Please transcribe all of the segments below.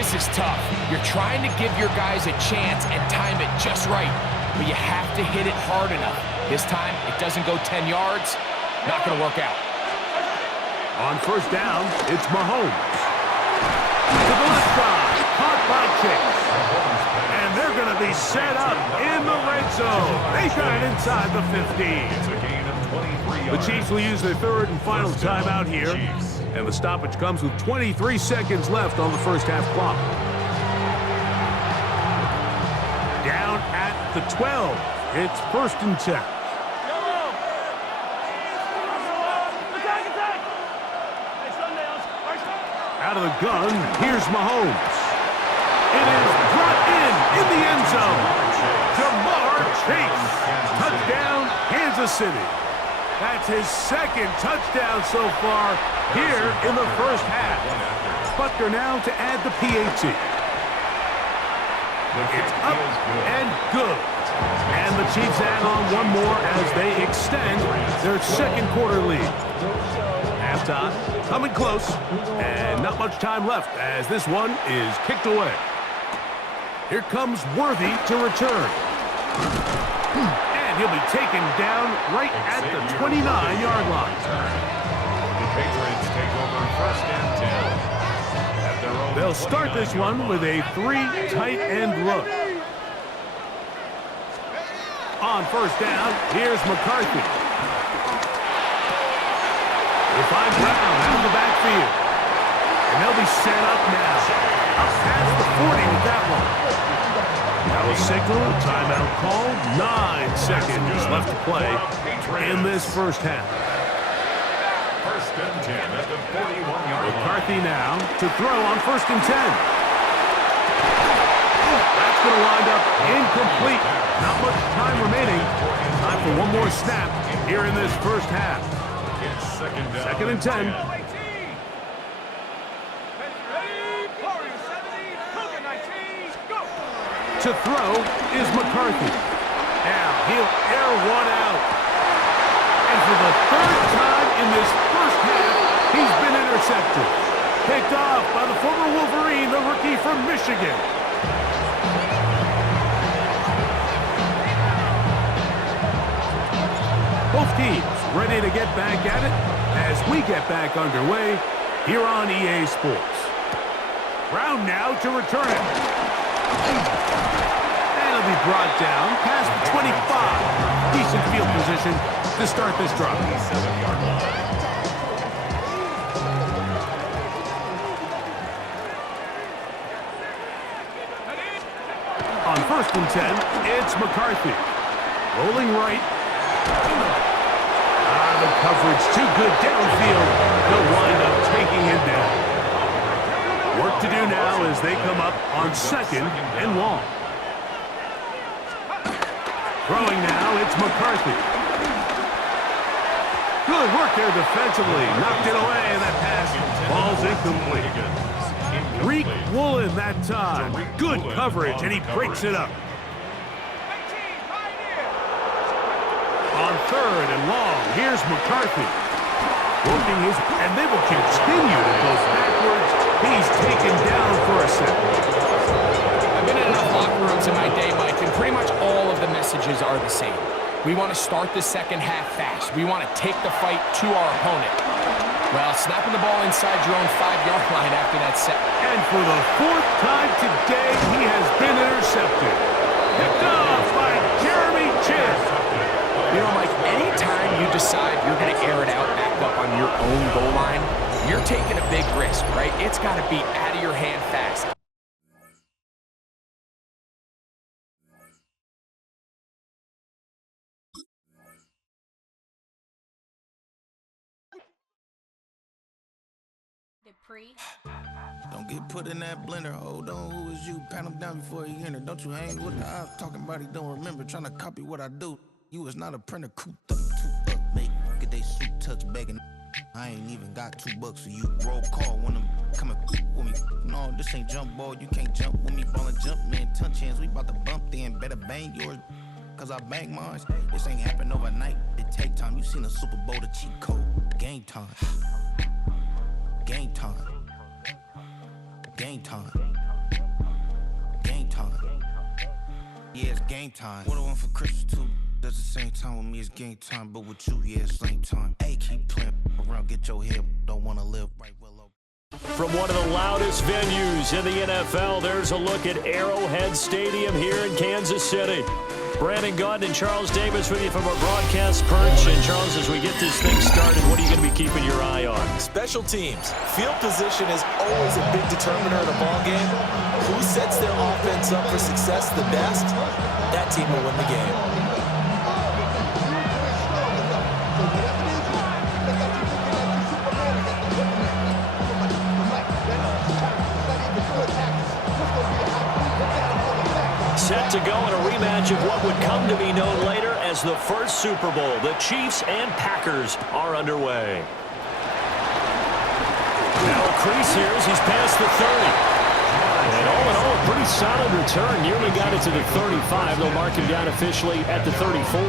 This is tough. You're trying to give your guys a chance and time it just right, but you have to hit it hard enough. This time, it doesn't go 10 yards. Not going to work out. On first down, it's Mahomes. To the left side, caught by Chase. And they're going to be set up in the red zone. They got it inside the 15. The Chiefs will use their third and final timeout here. And the stoppage comes with 23 seconds left on the first half clock. Down at the 12. It's first and 10. Out of the gun, here's Mahomes. It is brought in the end zone. Jamar Chase. Touchdown, Kansas City. That's his second touchdown so far here in the first half. Butker now to add the PAT. It's up and good. And the Chiefs add on one more as they extend their second quarter lead. Halftime coming close, and not much time left as this one is kicked away. Here comes Worthy to return. And he'll be taken down right at the 29-yard line. The Patriots take over first and 10. They'll start this one with a three tight end look. On first down, here's McCarthy. They find Brown out of the backfield. And they'll be set up now. Up past the 40 with that one. Now a signal, timeout called. 9 seconds left to play in this first half. First and 10 at the 41-yard line. McCarthy now to throw on first and 10. That's going to wind up incomplete. Not much time remaining. Time for one more snap here in this first half. Second and 10. To throw is McCarthy. Now he'll air one out. And for the third time in this first half, he's been intercepted. Picked off by the former Wolverine, the rookie from Michigan. Both teams ready to get back at it as we get back underway here on EA Sports. Brown now to return it. And it'll be brought down past the 25. Decent field position to start this drive. On first and 10, it's McCarthy. Rolling right. The coverage too good downfield. They'll wind up taking him down. Work to do now as they come up on second and long. Throwing now, it's McCarthy. Good work there defensively. Knocked it away, and that pass falls incomplete. Reek Woolen that time. Good coverage, and he breaks it up. On third and long, here's McCarthy. Working his, and they will continue to go backwards. He's taken down for a second. I've been in enough locker rooms in my day, Mike, and pretty much all of the messages are the same. We want to start the second half fast. We want to take the fight to our opponent. Well, snapping the ball inside your own 5-yard line after that set. And for the fourth time today, he has been intercepted. Picked off by Jeremy Chinn. You know, Mike, anytime you decide you're going to air it out back up on your own goal line, you're taking a big risk, right? It's got to be out of your hand fast. Don't get put in that blender. Hold on, who is you? Pat him down before he enter. Don't you hang with the eyes talking about he don't remember. Trying to copy what I do. You was not a printer. Cooped up, make get they suit touch begging. I ain't even got $2, so you roll call when I'm coming with me. No, this ain't jump ball. You can't jump with me. Ballin' jump, man. Touch hands. We bout to bump then. Better bang yours, cause I bang mine. This ain't happen overnight. It take time. You seen a Super Bowl, the cheat code. Game time. Game time. Game time. Yeah, it's game time. What I want for Christmas too. At the same time with me, it's game time. But with you, yeah, it's lame time. Hey, keep playing around, get your head. Don't wanna live right, well. From one of the loudest venues in the NFL, there's a look at Arrowhead Stadium here in Kansas City. Brandon Gaunt and Charles Davis with you from our broadcast perch. And Charles, as we get this thing started, what are you going to be keeping your eye on? Special teams. Field position is always a big determiner in a ball game. Who sets their offense up for success the best, that team will win the game. Set to go in a rematch of what would come to be known later as the first Super Bowl. The Chiefs and Packers are underway. Now a crease here as he's past the 30. And all in all, a pretty solid return. Nearly got it to the 35. They'll mark him down officially at the 34.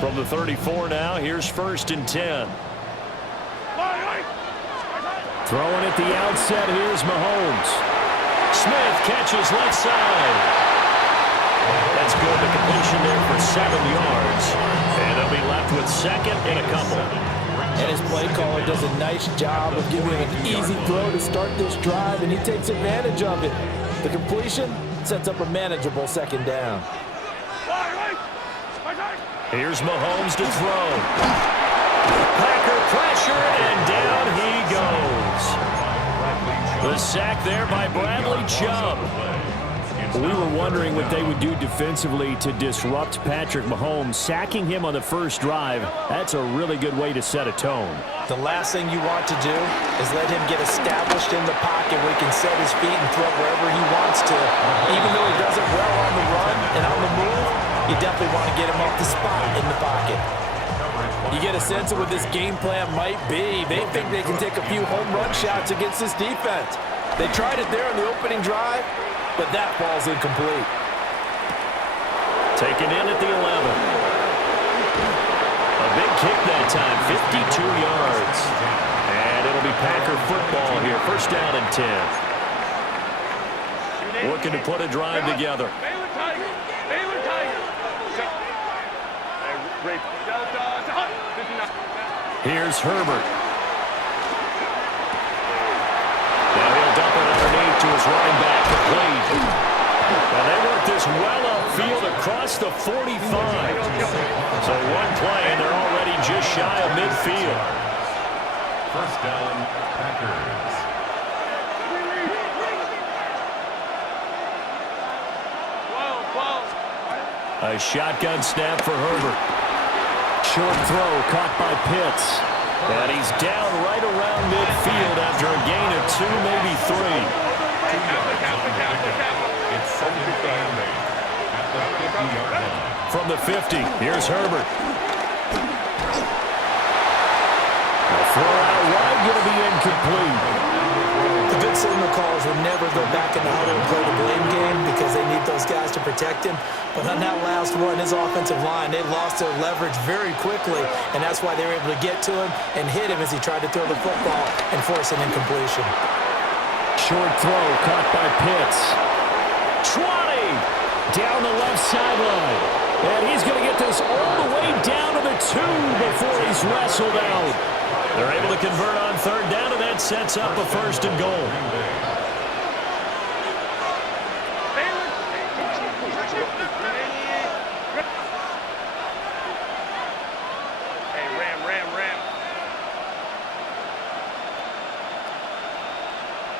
From the 34 now, here's 1st and 10. Throwing at the outset, here's Mahomes. Smith catches left side. That's good. The completion there for 7 yards. And they'll be left with 2nd and a couple. And his play caller does a nice job of giving him an easy throw to start this drive, and he takes advantage of it. The completion sets up a manageable 2nd down. Here's Mahomes to throw. Packer pressure, and down he goes. The sack there by Bradley Chubb. We were wondering what they would do defensively to disrupt Patrick Mahomes. Sacking him on the first drive, that's a really good way to set a tone. The last thing you want to do is let him get established in the pocket where he can set his feet and throw wherever he wants to. Even though he does it well on the run and on the move, you definitely want to get him off the spot in the pocket. You get a sense of what this game plan might be. They think they can take a few home run shots against this defense. They tried it there in the opening drive, but that ball's incomplete. Taken in at the 11. A big kick that time, 52 yards. And it'll be Packer football here. 1st down and 10. Looking to put a drive together. Here's Herbert. Now he'll dump it underneath to his running back, complete. Now they work this well upfield across the 45. So one play and they're already just shy of midfield. 1st down, Packers. A shotgun snap for Herbert. Short throw caught by Pitts. And he's down right around midfield after a gain of 2, maybe 3. It's 2nd and 8 at the 50-yard line. From the 50, here's Herbert. The throw out wide going to be incomplete. The good signal callers would never go back in the huddle and play the blame game because they need those guys to protect him. But on that last one, his offensive line, they lost their leverage very quickly, and that's why they were able to get to him and hit him as he tried to throw the football and force an incompletion. Short throw caught by Pitts. 20 down the left sideline. And he's going to get this all the way down to the 2 before he's wrestled out. They're able to convert on 3rd down, and that sets up a 1st and goal. Let's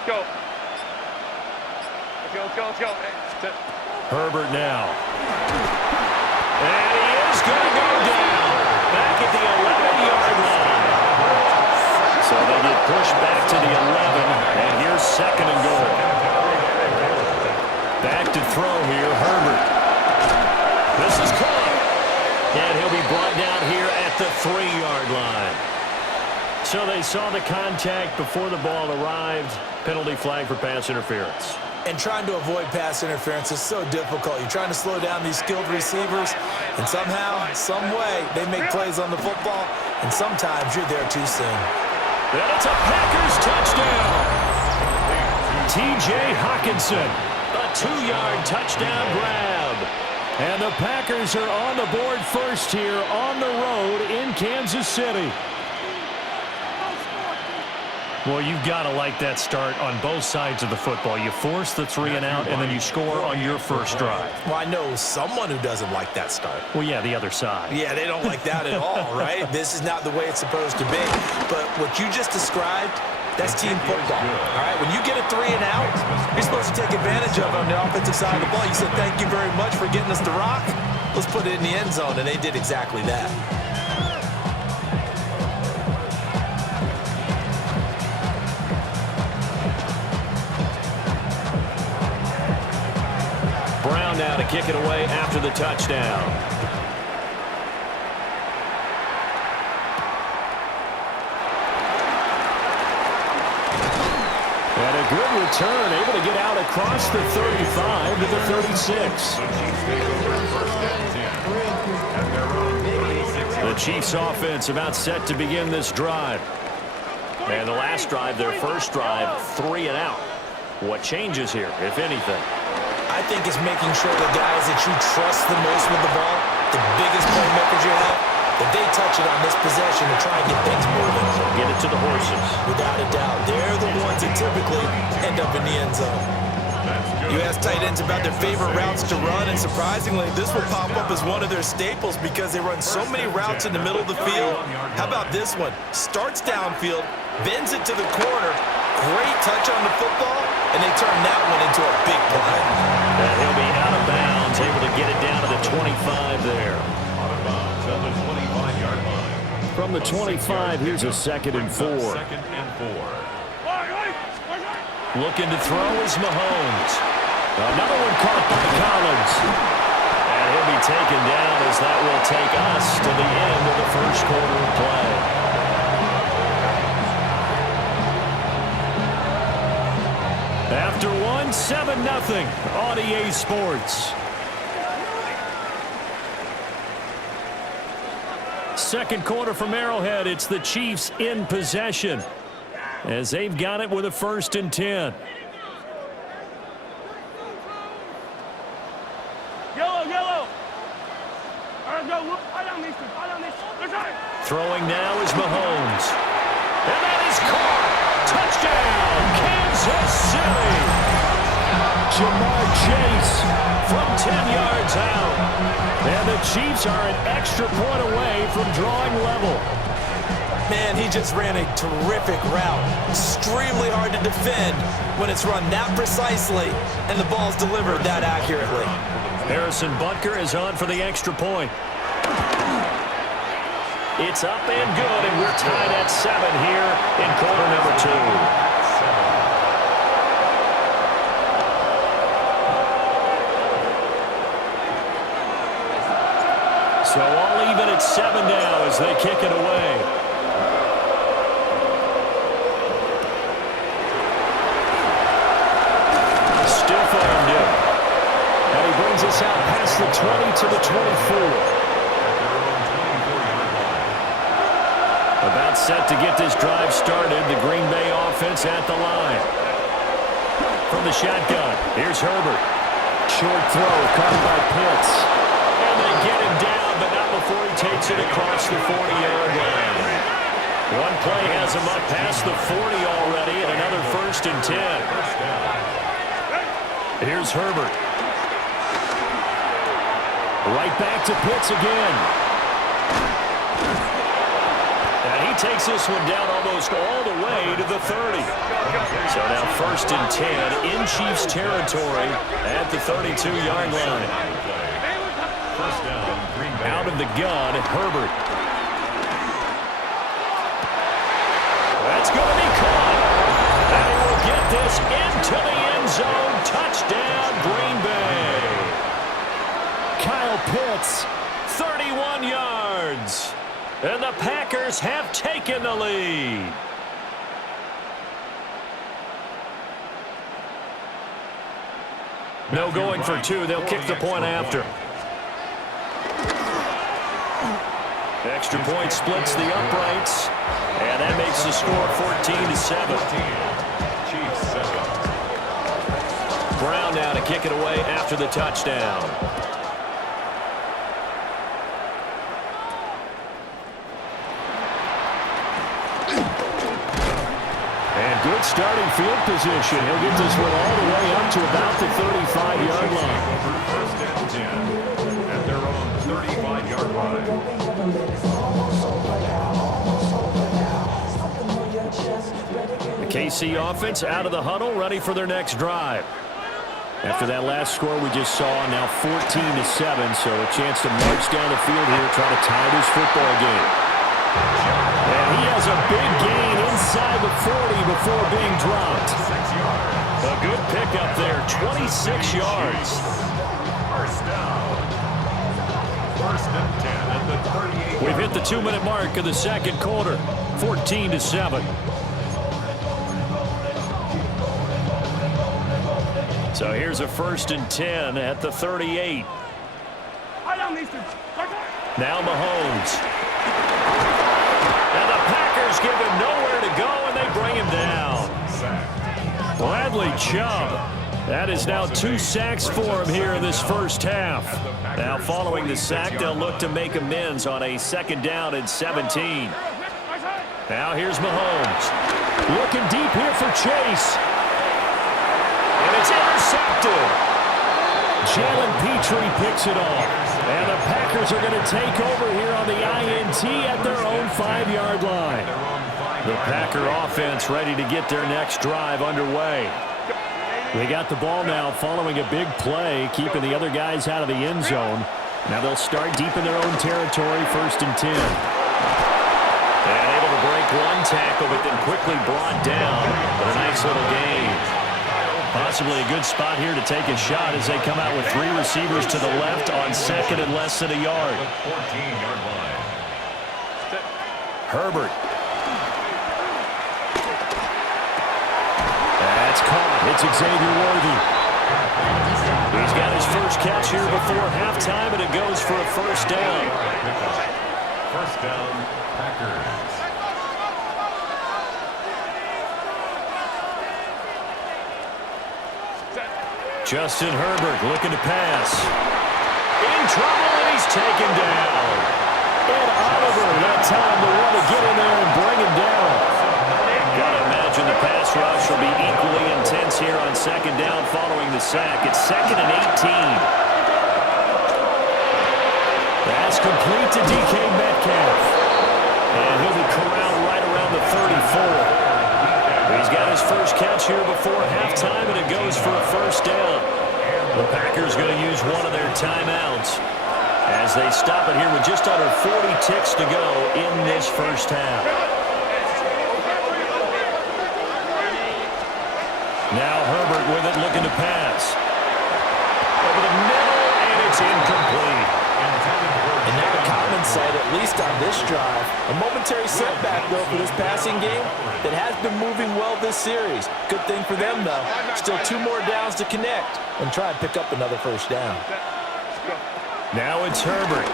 go. Herbert now. And he is going to go down. Back at the 11-yard line. So they get pushed back to the 11. And here's 2nd and goal. Back to throw here, Herbert. This is caught. And he'll be brought down here at the 3-yard line. So they saw the contact before the ball arrived. Penalty flag for pass interference. And trying to avoid pass interference is so difficult. You're trying to slow down these skilled receivers, and somehow, some way, they make plays on the football, and sometimes you're there too soon. And it's a Packers touchdown. T.J. Hawkinson, a 2-yard touchdown grab. And the Packers are on the board first here on the road in Kansas City. Well, you've got to like that start on both sides of the football. You force the 3 and out, and then you score on your first drive. Well, I know someone who doesn't like that start. Well, yeah, the other side. Yeah, they don't like that at all, right? This is not the way it's supposed to be. But what you just described, that's team football, all right? When you get a 3 and out, you're supposed to take advantage of it on the offensive side of the ball. You said, thank you very much for getting us the rock. Let's put it in the end zone, and they did exactly that. Brown now to kick it away after the touchdown. And a good return, able to get out across the 35 to the 36. The Chiefs offense about set to begin this drive. And the last drive, their first drive, 3 and out. What changes here, if anything? I think it's making sure the guys that you trust the most with the ball, the biggest playmakers you have, that they touch it on this possession to try and get things moving. Get it to the horses. Without a doubt. They're the ones that typically end up in the end zone. You ask tight ends about their favorite routes to run, and surprisingly, this will pop up as one of their staples because they run so many routes in the middle of the field. How about this one? Starts downfield, bends it to the corner, great touch on the football, and they turn that one into a big play. And he'll be out of bounds, able to get it down to the 25 there. Out of bounds at the 25-yard line. From the 25, here's a 2nd and 4. 2nd and 4. Looking to throw is Mahomes. Another one caught by Collins. And he'll be taken down as that will take us to the end of the first quarter of play. After one, 7-0 on EA Sports. Second quarter from Arrowhead. It's the Chiefs in possession as they've got it with a 1st and 10. Yellow. Throwing now is Mahomes. And that is caught. Touchdown, Kansas City. Jamar Chase from 10 yards out. And the Chiefs are an extra point away from drawing level. Man, he just ran a terrific route. Extremely hard to defend when it's run that precisely and the ball's delivered that accurately. Harrison Butker is on for the extra point. It's up and good, and we're tied at 7 here in quarter number 2. So all even at 7 now as they kick it away. Stiff armed it. And he brings us out past the 20 to the 24. About set to get this drive started. The Green Bay offense at the line. From the shotgun, here's Herbert. Short throw caught by Pitts. And they get him down, but not before he takes it across the 40-yard line. One play has him up past the 40 already, and another 1st and 10. Here's Herbert. Right back to Pitts again. And he takes this one down almost all the way to the 30. So now 1st and 10 in Chiefs territory at the 32-yard line. Out of the gun, Herbert. That's going to be caught. And he will get this into the end zone. Touchdown, Green Bay. Kyle Pitts, 31 yards. And the Packers have taken the lead. No going for 2. They'll kick the point after. Extra point splits the uprights, and that makes the score 14-7. Chiefs 7. Brown now to kick it away after the touchdown. And good starting field position. He'll get this one all the way up to about the 35-yard line. First and 10 at their own 35-yard line. The KC offense out of the huddle, ready for their next drive. After that last score we just saw, now 14-7, so a chance to march down the field here, try to tie this football game. And he has a big gain inside the 40 before being dropped. 6 yards. A good pickup there, 26 yards. First down. First and 10 at the 38. We've hit the 2-minute mark of the second quarter, 14-7. So here's a 1st and 10 at the 38. Now Mahomes. And the Packers give him nowhere to go, and they bring him down. Bradley Chubb. That is now 2 sacks for him here in this first half. Now following the sack, they'll look to make amends on a 2nd down and 17. Now here's Mahomes. Looking deep here for Chase. And it's intercepted. Jalen Petrie picks it off. And the Packers are going to take over here on the INT at their own 5-yard line. The Packer offense ready to get their next drive underway. They got the ball now following a big play, keeping the other guys out of the end zone. Now they'll start deep in their own territory, 1st and 10. And able to break one tackle, but then quickly brought down. But a nice little gain. Possibly a good spot here to take a shot as they come out with 3 receivers to the left on 2nd and less than a yard. 14-yard line. Herbert. That's caught. It's Xavier Worthy. He's got his first catch here before halftime, and it goes for a 1st down. First down, Packers. Justin Herbert looking to pass. In trouble, and he's taken down. And Oliver, that time to want to get in there and bring him down. Got to imagine the pass rush will be equally intense here on 2nd down following the sack. It's 2nd and 18. That's complete to DK Metcalf. And he'll be corralled right around the 34. He's got his first catch here before halftime, and it goes for a 1st down. The Packers going to use one of their timeouts as they stop it here with just under 40 ticks to go in this first half. Now Herbert with it, looking to pass. Over the middle, and it's incomplete. And not a common sight, at least on this drive. A momentary setback, though, for this passing game that has been moving well this series. Good thing for them, though. Still 2 more downs to connect and try and pick up another 1st down. Now it's Herbert.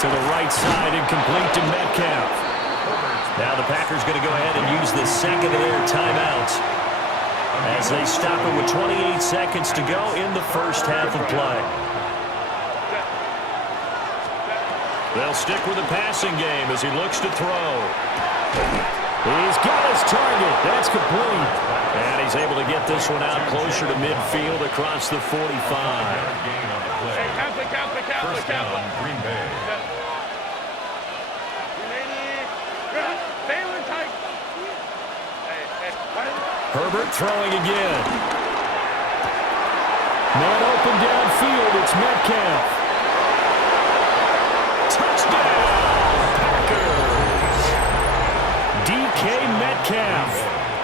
To the right side, incomplete to Metcalf. Now the Packers going to go ahead and use the 2nd of their timeouts as they stop it with 28 seconds to go in the first half of play. They'll stick with the passing game as he looks to throw. He's got his target. That's complete. And he's able to get this one out closer to midfield across the 45. First down, Green Bay. Herbert throwing again. Man open downfield. It's Metcalf. Touchdown, Packers. DK Metcalf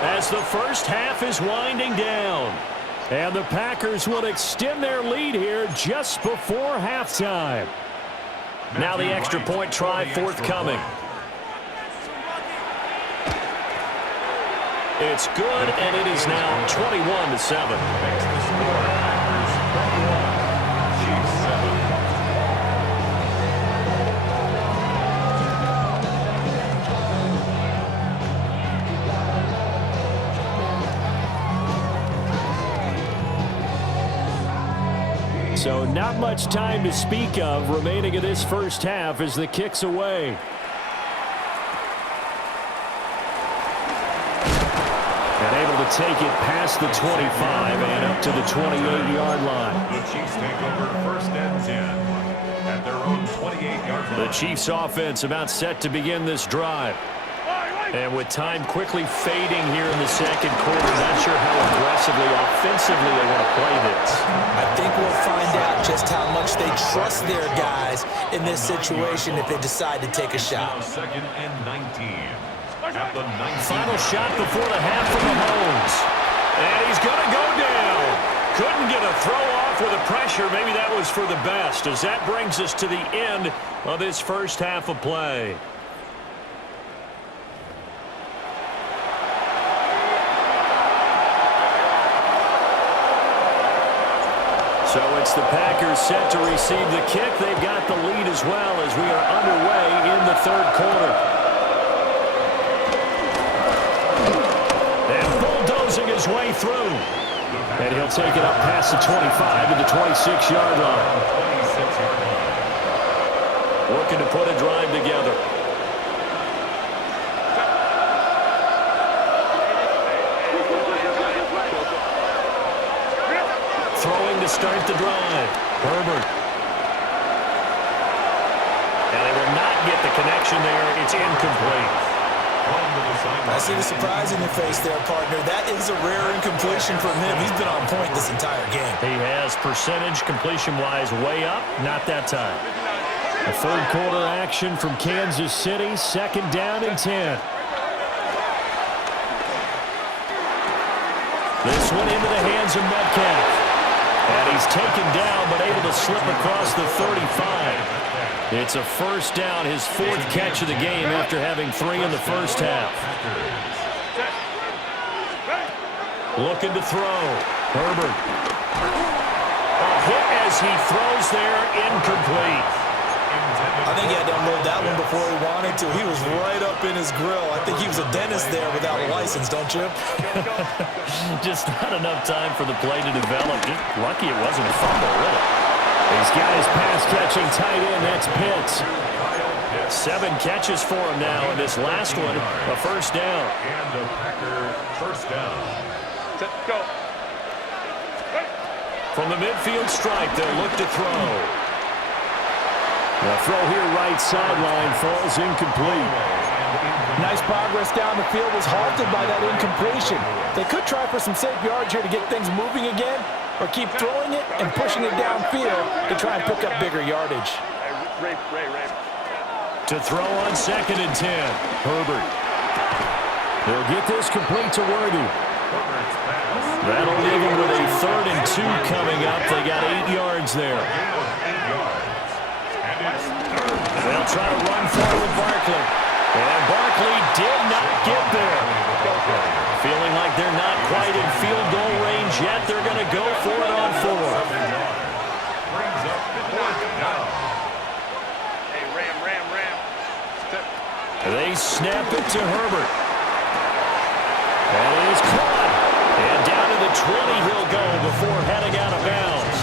as the first half is winding down. And the Packers will extend their lead here just before halftime. Now the extra point try forthcoming. It's good, and it is now 21-7. So not much time to speak of remaining in this first half as the kick's away. And able to take it past the 25 and up to the 28-yard line. The Chiefs take over first and 10 at their own 28-yard line. The Chiefs offense about set to begin this drive. And with time quickly fading here in the second quarter, not sure how aggressively, offensively they want to play this. I think we'll find out just how much they trust their guys in this situation if they decide to take a shot. Second and 19 at the 19. Final shot before the half from Mahomes. And he's going to go down. Couldn't get a throw off with the pressure. Maybe that was for the best, as that brings us to the end of this first half of play. So it's the Packers set to receive the kick. They've got the lead as well as we are underway in the third quarter. And bulldozing his way through. And he'll take it up past the 25 to the 26-yard line. Looking to put a drive together. Throwing to start the drive. Herbert. And they will not get the connection there. It's incomplete. I see the surprise in your face there, partner. That is a rare incompletion from him. He's been on point this entire game. He has percentage completion-wise way up. Not that time. A third quarter action from Kansas City. Second down and 10. This one into the hands of Metcalf. And he's taken down, but able to slip across the 35. It's a first down, his fourth catch of the game after having 3 in the first half. Looking to throw. Herbert. A hit as he throws there, incomplete. I think he had to unload that one before he wanted to. He was right up in his grill. I think he was a dentist there without a license, don't you? Just not enough time for the play to develop. Just lucky it wasn't a fumble, really. He's got his pass-catching tight end. That's Pitts. 7 catches for him now, and this last one, a first down. And a Packer first down. Go. From the midfield stripe, they'll look to throw. The throw here right sideline falls incomplete. Nice progress down the field was halted by that incompletion. They could try for some safe yards here to get things moving again, or keep throwing it and pushing it downfield to try and pick up bigger yardage. Ray. To throw on second and 10, Herbert. They'll get this complete to Worthy. That'll leave him with a 3rd and 2 coming up. They got 8 yards there. They'll try to run forward Barkley. And Barkley did not get there. Feeling like they're not quite in field goal range yet. They're going to go for it on 4th. Hey, Ram. They snap it to Herbert. And it is caught. And down to the 20 he'll go before heading out of bounds.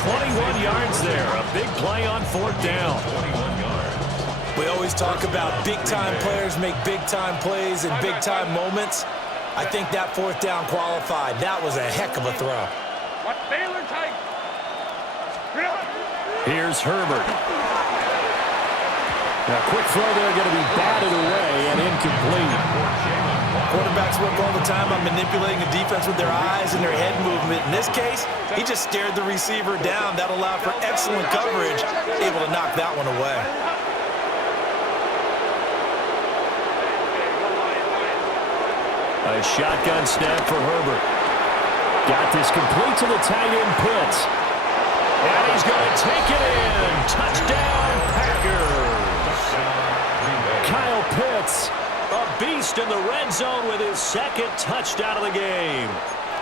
21 yards there. A big play on 4th down. 21 yards. We always talk about big-time players make big-time plays in big-time moments. I think that 4th down qualified. That was a heck of a throw. What Baylor tight? Here's Herbert. Now, quick throw there, going to be batted away and incomplete. Quarterbacks work all the time on manipulating the defense with their eyes and their head movement. In this case, he just stared the receiver down. That allowed for excellent coverage, able to knock that one away. A shotgun snap for Herbert. Got this complete to the tight end Pitts. And he's going to take it in. Touchdown, Packers. Kyle Pitts, a beast in the red zone with his 2nd touchdown of the game.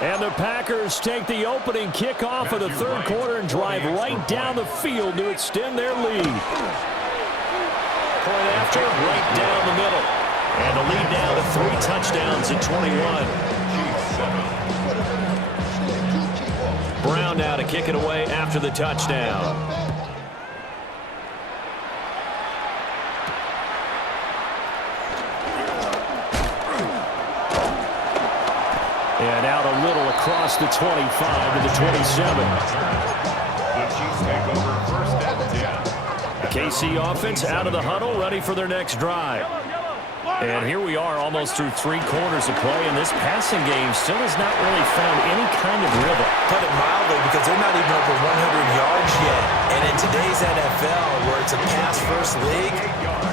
And the Packers take the opening kickoff of the third quarter and drive right down the field to extend their lead. Point after, right down the middle. And the lead now to 3 touchdowns at 21. Brown now to kick it away after the touchdown. And out a little across the 25 to the 27. The Chiefs take over first and 10. The KC offense out of the huddle, ready for their next drive. And here we are almost through 3 quarters of play, and this passing game still has not really found any kind of rhythm. Put it mildly, because they're not even over 100 yards yet. And in today's NFL, where it's a pass-first league,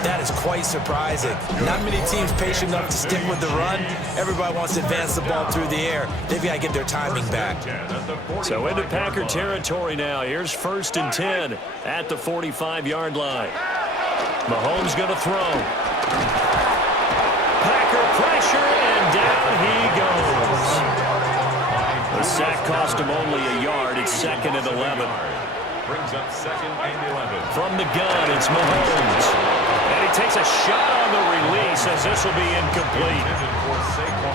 that is quite surprising. Not many teams patient enough to stick with the run. Everybody wants to advance the ball through the air. They've got to get their timing back. So into Packer territory now. Here's first and 10 at the 45-yard line. Mahomes going to throw. Packer pressure, and down he goes. The sack cost him only a yard. It's 2nd and 11. Brings up 2nd and 11. From the gun, it's Mahomes. And he takes a shot on the release as this will be incomplete.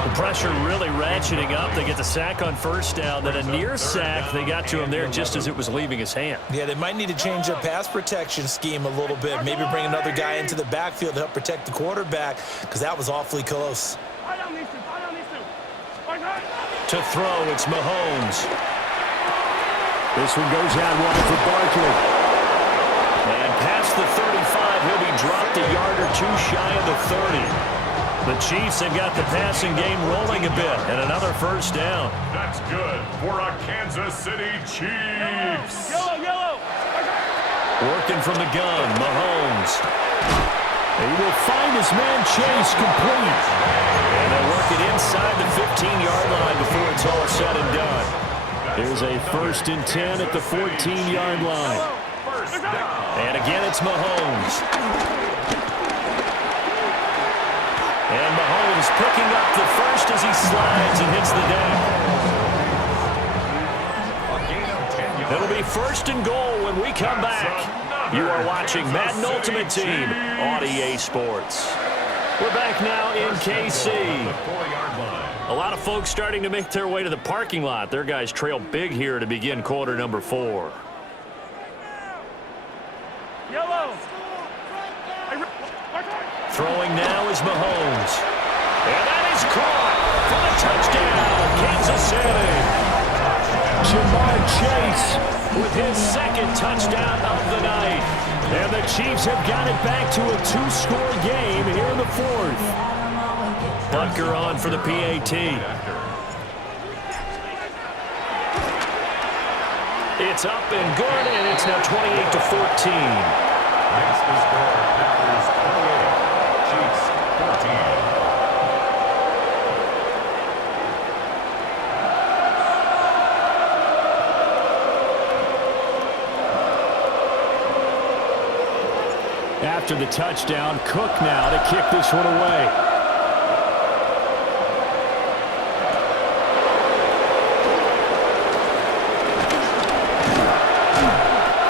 The pressure really ratcheting up. They get the sack on first down. Then a near sack. They got to him there just as it was leaving his hand. Yeah, they might need to change their pass protection scheme a little bit. Maybe bring another guy into the backfield to help protect the quarterback, because that was awfully close. To throw, it's Mahomes. This one goes out wide for Barkley. And past the 35, he'll be dropped a yard or 2 shy of the 30. The Chiefs have got the passing game rolling a bit, and another first down. That's good for a Kansas City Chiefs. Working from the gun, Mahomes. He will find his man Chase complete. And they'll work it inside the 15-yard line before it's all said and done. Here's a first and 10 at the 14-yard line. And again, it's Mahomes. And Mahomes picking up the first as he slides and hits the deck. It'll be first and goal when we come back. You are watching Madden Ultimate Team on EA Sports. We're back now in KC. A lot of folks starting to make their way to the parking lot. Their guys trail big here to begin quarter number 4. Throwing now is Mahomes. And that is caught for the touchdown, Kansas City. Jamar Chase with his 2nd touchdown of the night. And the Chiefs have got it back to a 2-score game here in the 4th. Butker on for the PAT. It's up and good, and it's now 28-14. Makes the score Packers 28, Chiefs 14. After the touchdown, Cook now to kick this one away.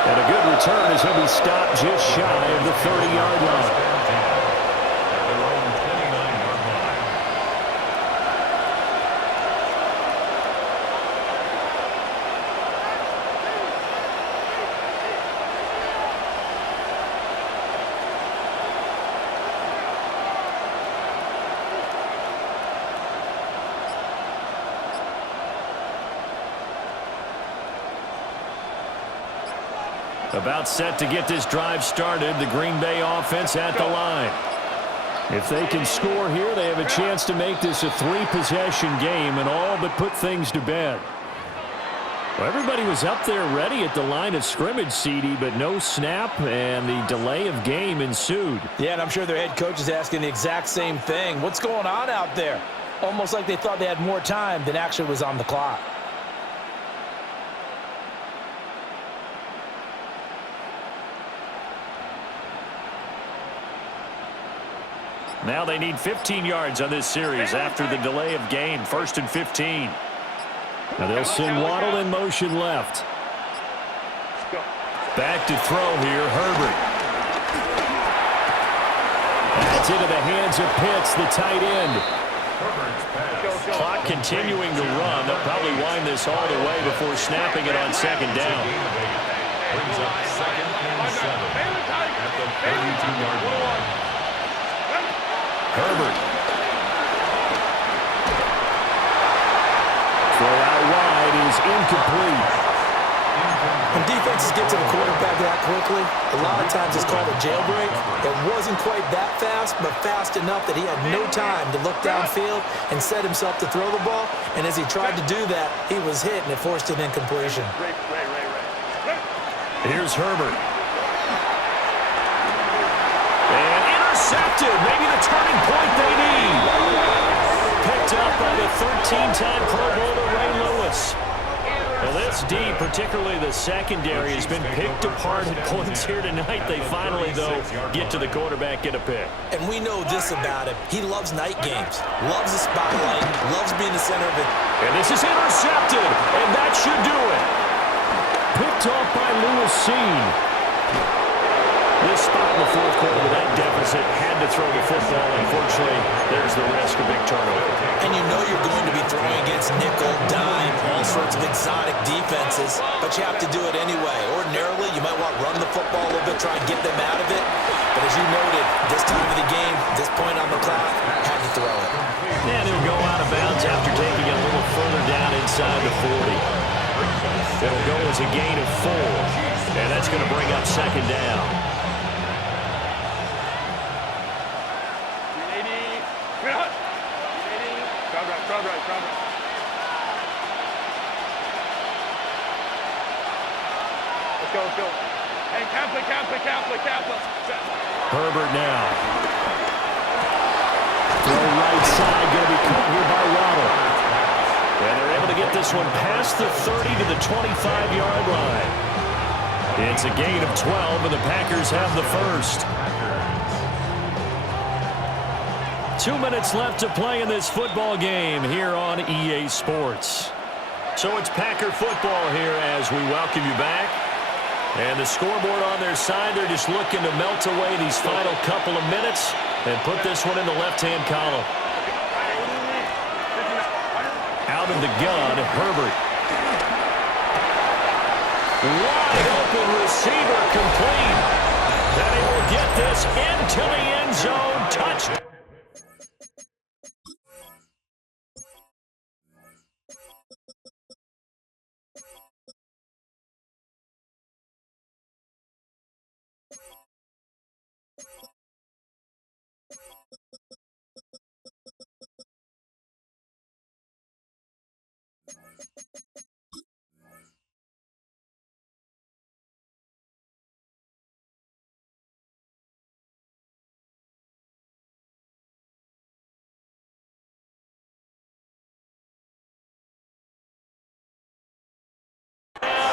And a good return as he'll be stopped just shy of the 30-yard line. About set to get this drive started, the Green Bay offense at the line. If they can score here, they have a chance to make this a 3-possession game and all but put things to bed. Well, everybody was up there ready at the line of scrimmage, CD, but no snap, and the delay of game ensued. Yeah, and I'm sure their head coach is asking the exact same thing. What's going on out there? Almost like they thought they had more time than actually was on the clock. Now they need 15 yards on this series after the delay of game. 1st and 15. Now they'll send Waddle in motion left. Back to throw here, Herbert. And it's into the hands of Pitts, the tight end. Herbert's pass. Clock continuing to run. They'll probably wind this all the way before snapping it on second down. Brings up 2nd and 7 at the 32-yard line. Herbert. Throw out wide is incomplete. When defenses get to the quarterback that quickly, a lot of times it's called a jailbreak. It wasn't quite that fast, but fast enough that he had no time to look downfield and set himself to throw the ball. And as he tried to do that, he was hit, and it forced an incompletion. Here's Herbert. And intercepted. Maybe the turning point they need. Picked up by the 13-time Pro Bowler Ray Lewis. Well, this D, particularly the secondary, has been picked apart at points here tonight. They finally, though, get to the quarterback, get a pick. And we know this about him. He loves night games, loves the spotlight, loves being the center of it. And this is intercepted, and that should do it. Picked off by Lewis Seen. This spot in the fourth quarter with that deficit had to throw the football. Unfortunately, there's the risk of big turnover. And you know you're going to be throwing against nickel, dime, all sorts of exotic defenses, but you have to do it anyway. Ordinarily, you might want to run the football a little bit, try and get them out of it. But as you noted, this time of the game, this point on the clock, had to throw it. And he'll go out of bounds after taking it a little further down inside the 40. It'll go as a gain of 4, and that's going to bring up second down. Go. Hey, Catholic. Herbert now. Throw right side, going to be caught here by Waddle. And they're able to get this one past the 30 to the 25-yard line. It's a gain of 12, and the Packers have the first. 2 minutes left to play in this football game here on EA Sports. So it's Packer football here as we welcome you back. And the scoreboard on their side, they're just looking to melt away these final couple of minutes and put this one in the left-hand column. Out of the gun, Herbert. Wide open receiver complete. And he will get this into the end zone. Touchdown.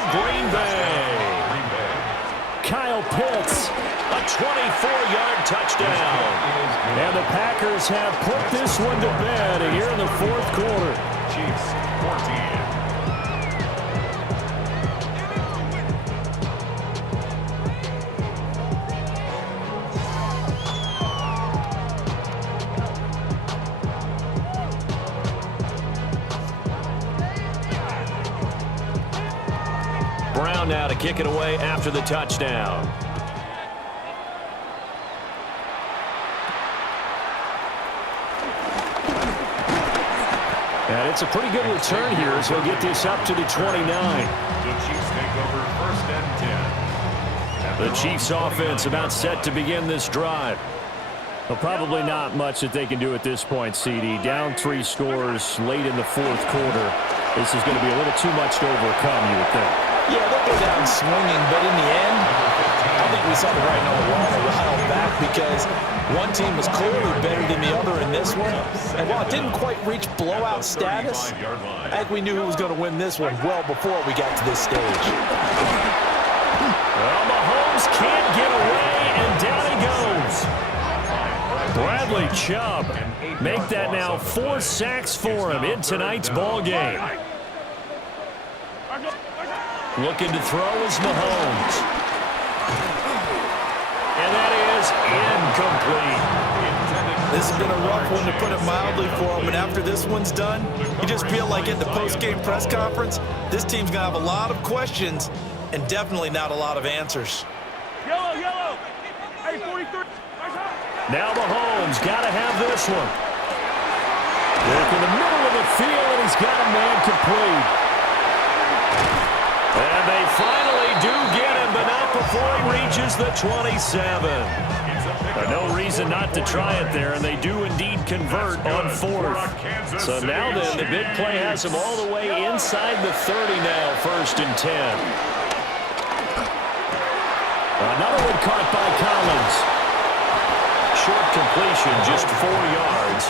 Green Bay. Kyle Pitts, a 24-yard touchdown. And the Packers have put this one to bed here in the fourth quarter. Chiefs 14. Brown now to kick it away after the touchdown. And it's a pretty good return here as he'll get this up to the 29. The Chiefs take over 1st and 10. The Chiefs offense about set to begin this drive. Well, probably not much that they can do at this point, CD. Down 3 scores late in the fourth quarter. This is going to be a little too much to overcome, you would think. Yeah, they'll go down swinging, but in the end, I think we saw the writing on the wall a while back because one team was clearly better than the other in this one. And while it didn't quite reach blowout status, I think we knew who was going to win this one well before we got to this stage. Well, Mahomes can't get away, and down he goes. Bradley Chubb make that now 4 sacks for him in tonight's ball game. Looking to throw is Mahomes. And that is incomplete. This has been a rough one, to put it mildly, for him. And after this one's done, you just feel like at the post-game press conference, this team's going to have a lot of questions and definitely not a lot of answers. Yellow, yellow. Hey, 43. Now Mahomes got to have this one. Look in the middle of the field, and he's got a man complete. And they finally do get him, but not before he reaches the 27. No reason not to try it there, and they do indeed convert on fourth. So now then, the big play has him all the way inside the 30 now, 1st and 10. Another one caught by Collins. Short completion, just 4 yards,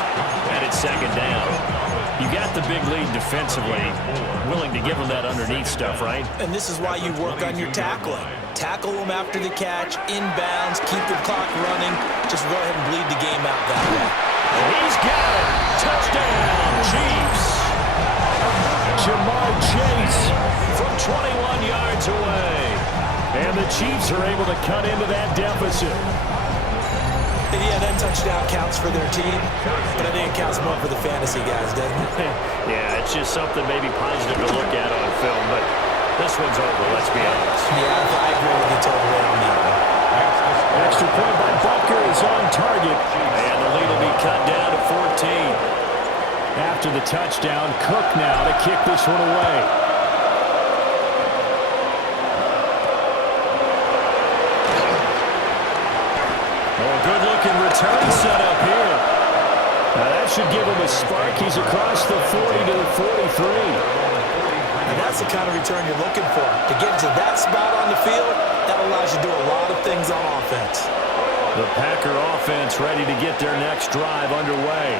and it's 2nd down. You got the big lead defensively, willing to give them that underneath stuff, right? And this is why you work on your tackling. Tackle them after the catch, inbounds, keep the clock running. Just go ahead and bleed the game out that way. And he's got it. Touchdown, Chiefs. Jamar Chase from 21 yards away. And the Chiefs are able to cut into that deficit. And yeah, that touchdown counts for their team, but I think it counts more for the fantasy guys, doesn't it? Yeah, it's just something maybe positive to look at on film, but this one's over, let's be honest. Yeah, I agree with you totally on that one. Extra point by Butker is on target, and the lead will be cut down to 14. After the touchdown, Cook now to kick this one away. Good-looking return set up here. Now that should give him a spark. He's across the 40 to the 43. And that's the kind of return you're looking for. To get to that spot on the field, that allows you to do a lot of things on offense. The Packer offense ready to get their next drive underway.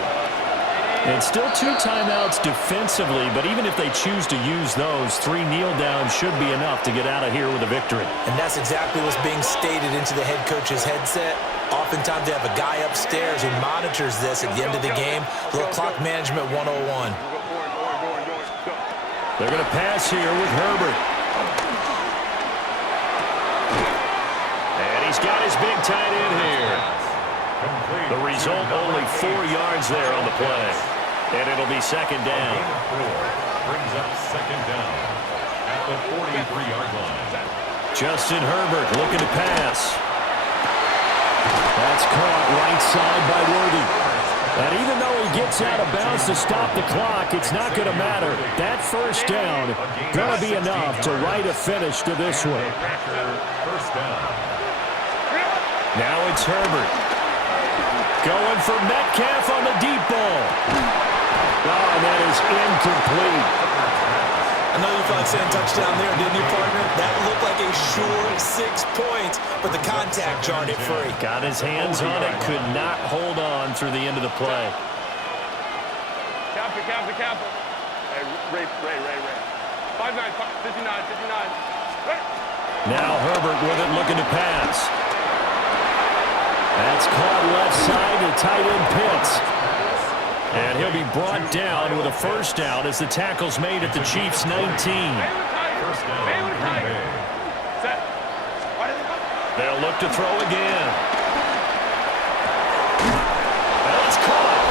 And still 2 timeouts defensively, but even if they choose to use those, 3 kneel downs should be enough to get out of here with a victory. And that's exactly what's being stated into the head coach's headset. Oftentimes they have a guy upstairs who monitors this at the end of the game. A little clock management 101. They're going to pass here with Herbert. And he's got his big tight end here. The result, only 4 yards there on the play. And it'll be 2nd down. Brings up 2nd down at the 43-yard line. Justin Herbert looking to pass. That's caught right side by Worthy. And even though he gets out of bounds to stop the clock, it's not going to matter. That 1st down going to be enough to write a finish to this one. First down. Now it's Herbert. Going for Metcalf on the deep ball. Oh, and that is incomplete. I know you felt like saying touchdown there, didn't you, partner? That looked like a sure 6 points, but the contact jarred it free. Got his hands on it, could not hold on through the end of the play. Captain. Hey, Ray. 59, 59. Right. Now Herbert with it, looking to pass. That's caught left side to tight end Pitts. And he'll be brought down with a 1st down as the tackle's made at the Chiefs' 19. First down. Set. They'll look to throw again. That's caught.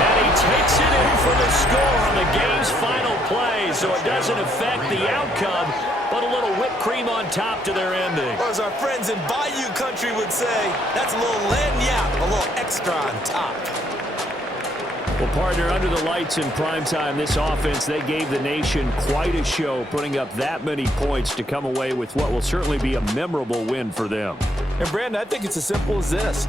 And he takes it in for the score on the game's final play, so it doesn't affect the outcome, but a little whipped cream on top to their ending. Or as our friends in Bayou Country would say, that's a little lagniappe, a little extra on top. Well, partner, under the lights in primetime, this offense, they gave the nation quite a show, putting up that many points to come away with what will certainly be a memorable win for them. And, Brandon, I think it's as simple as this.